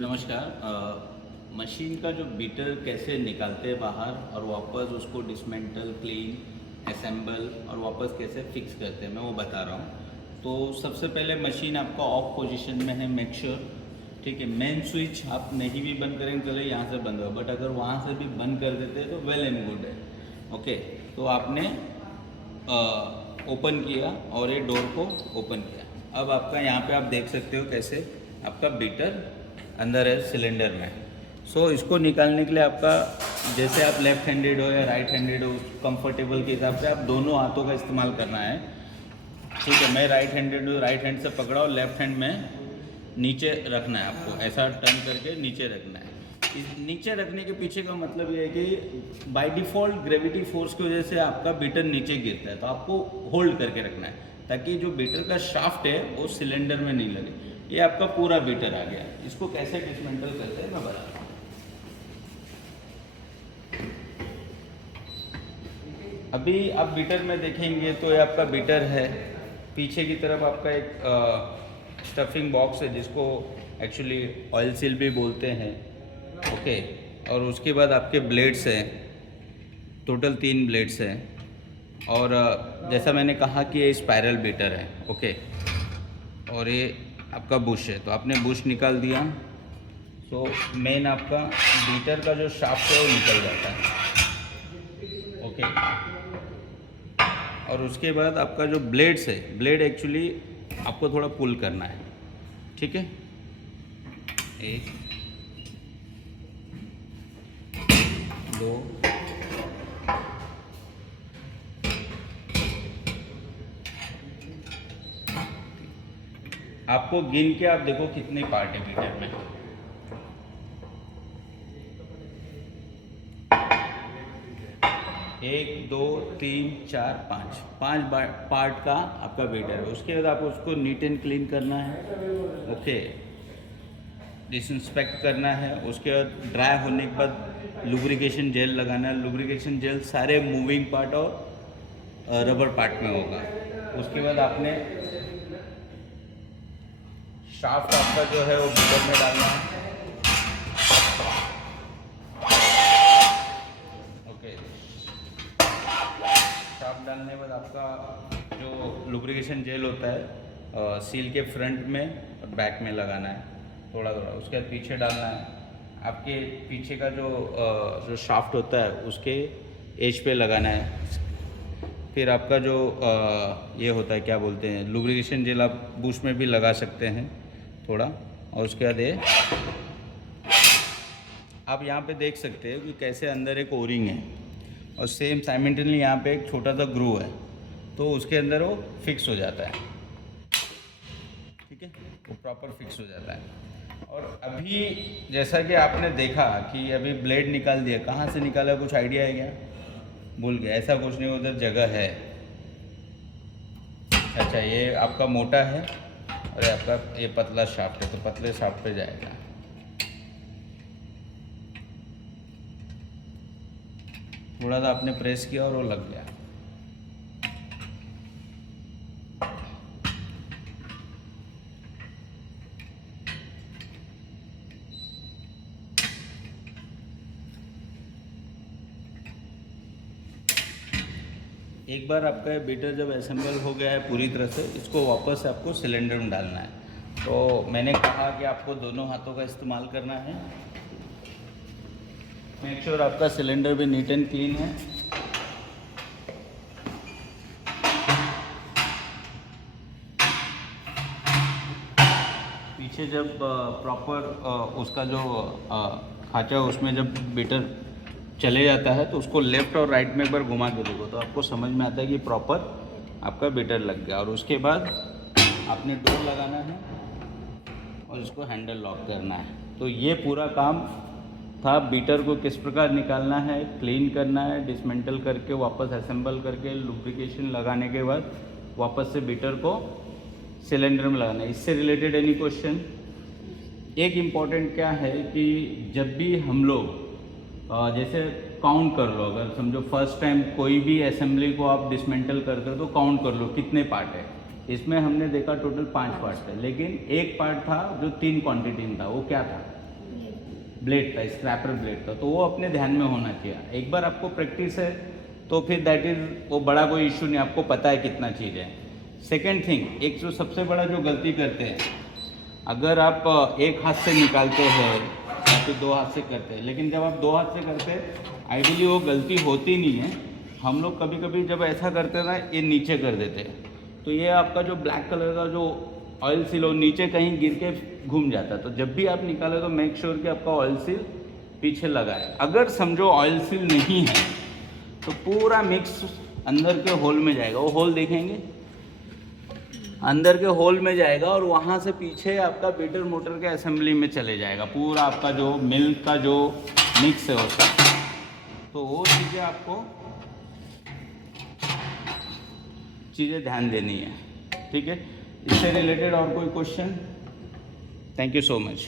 नमस्कार। मशीन का जो बीटर कैसे निकालते हैं बाहर और वापस उसको डिसमेंटल, क्लीन, असेंबल और वापस कैसे फिक्स करते हैं मैं वो बता रहा हूँ। तो सबसे पहले मशीन आपका ऑफ पोजीशन में है, मेक श्योर। ठीक है, मेन स्विच आप नहीं भी बंद करेंगे चले, यहाँ से बंद हो, बट अगर वहाँ से भी बंद कर देते हैं तो वेल एंड गुड है। ओके, तो आपने ओपन किया और ये डोर को ओपन किया। अब आपका यहाँ पे आप देख सकते हो कैसे आपका बीटर अंदर है सिलेंडर में। सो इसको निकालने के लिए आपका, जैसे आप लेफ्ट हैंडेड हो या राइट हैंडेड हो, कंफर्टेबल के हिसाब से आप दोनों हाथों का इस्तेमाल करना है। ठीक है, मैं राइट हैंडेड हूँ, राइट हैंड से पकड़ा और लेफ्ट हैंड में नीचे रखना है आपको, ऐसा टर्न करके नीचे रखना है। इस नीचे रखने के पीछे का मतलब ये है कि बाय डिफ़ॉल्ट ग्रेविटी फोर्स की वजह से आपका बीटर नीचे गिरता है, तो आपको होल्ड करके रखना है ताकि जो बीटर का शाफ्ट है वो सिलेंडर में नहीं लगे। ये आपका पूरा बीटर आ गया। इसको कैसे डिसमेंटल करते हैं मैं बता रहा हूँ। अभी आप बीटर में देखेंगे तो ये आपका बीटर है। पीछे की तरफ आपका एक स्टफिंग बॉक्स है जिसको एक्चुअली ऑयल सील भी बोलते हैं। ओके, और उसके बाद आपके ब्लेड्स हैं, टोटल 3 ब्लेड्स हैं। और जैसा मैंने कहा कि ये स्पाइरल बीटर है। ओके, और ये आपका बुश है, तो आपने बुश निकाल दिया तो मेन आपका बीटर का जो शाफ्ट है वो निकल जाता है। ओके, और उसके बाद आपका जो ब्लेड्स है, ब्लेड एक्चुअली आपको थोड़ा पुल करना है। ठीक है, 1 2 आपको गिन के आप देखो कितने पार्ट है बीटर में। 1 2 3 4 5 पार्ट का आपका बीटर है। उसके बाद आपको उसको नीट एंड क्लीन करना है। ओके, डिसइंस्पेक्ट करना है। उसके बाद ड्राई होने के बाद लुब्रिकेशन जेल लगाना है। लुब्रिकेशन जेल सारे मूविंग पार्ट और रबर पार्ट में होगा। उसके बाद आपने शाफ्ट आपका जो है वो बीटर में डालना है। ओके, शाफ्ट डालने के बाद आपका जो लुब्रिकेशन जेल होता है सील के फ्रंट में और बैक में लगाना है थोड़ा थोड़ा। उसके बाद पीछे डालना है। आपके पीछे का जो शाफ्ट होता है उसके एज पे लगाना है। फिर आपका जो ये होता है क्या बोलते हैं, लुब्रिकेशन जेल आप बुश में भी लगा सकते हैं थोड़ा। और उसके बाद ये आप यहाँ पे देख सकते हैं कि कैसे अंदर एक ओरिंग है और सेम साइमल्टेनियसली यहाँ पे एक छोटा सा ग्रू है, तो उसके अंदर वो फिक्स हो जाता है। ठीक है, वो प्रॉपर फिक्स हो जाता है। और अभी जैसा कि आपने देखा कि अभी ब्लेड निकाल दिया, कहाँ से निकाला कुछ आइडिया है क्या? भूल गया? ऐसा कुछ नहीं, उधर जगह है। अच्छा, ये आपका मोटा है और आपका ये पतला शाफ्ट है, तो पतले शाफ्ट पे जाएगा। थोड़ा सा आपने प्रेस किया और वो लग गया। एक बार आपका बीटर जब असेंबल हो गया है पूरी तरह से, इसको वापस आपको सिलेंडर में डालना है। तो मैंने कहा कि आपको दोनों हाथों का इस्तेमाल करना है। मेक श्योर आपका सिलेंडर भी नीट एंड क्लीन है। पीछे जब प्रॉपर उसका जो खाँचा उसमें जब बीटर चले जाता है तो उसको लेफ़्ट और राइट में एक बार घुमा के देखो, तो आपको समझ में आता है कि प्रॉपर आपका बीटर लग गया। और उसके बाद आपने डोर लगाना है और इसको हैंडल लॉक करना है। तो ये पूरा काम था, बीटर को किस प्रकार निकालना है, क्लीन करना है, डिसमेंटल करके वापस असेंबल करके लुब्रिकेशन लगाने के बाद वापस से बीटर को सिलेंडर में लगाना है। इससे रिलेटेड एनी क्वेश्चन? एक इम्पॉर्टेंट क्या है कि जब भी हम लोग जैसे काउंट कर लो, अगर समझो फर्स्ट टाइम कोई भी असेंबली को आप डिसमेंटल करते हो तो काउंट कर लो कितने पार्ट है। इसमें हमने देखा टोटल 5 पार्ट है, लेकिन एक पार्ट था जो 3 क्वांटिटी में था। वो क्या था? ब्लेड का, स्क्रैपर ब्लेड का, तो वो अपने ध्यान में होना चाहिए। एक बार आपको प्रैक्टिस है तो फिर दैट इज़ वो बड़ा कोई इशू नहीं, आपको पता है कितना चीज़ है। सेकेंड थिंग, एक जो सबसे बड़ा जो गलती करते हैं, अगर आप एक हाथ से निकालते हैं या फिर दो हाथ से करते हैं, लेकिन जब आप दो हाथ से करते हैं आइडियली वो गलती होती नहीं है। हम लोग कभी कभी जब ऐसा करते हैं ना, ये नीचे कर देते हैं, तो ये आपका जो ब्लैक कलर का जो ऑयल सील हो नीचे कहीं गिर के घूम जाता है। तो जब भी आप निकाले तो मेक श्योर कि आपका ऑयल सील पीछे लगा है। अगर समझो ऑयल सील नहीं है तो पूरा मिक्स अंदर के होल में जाएगा, वो होल देखेंगे, अंदर के होल में जाएगा और वहाँ से पीछे आपका बीटर मोटर के असेंबली में चले जाएगा, पूरा आपका जो मिल्क का जो मिक्स है उसका। तो वो चीज़ें आपको ध्यान देनी है, ठीक है। इससे रिलेटेड और कोई question? Thank you so much.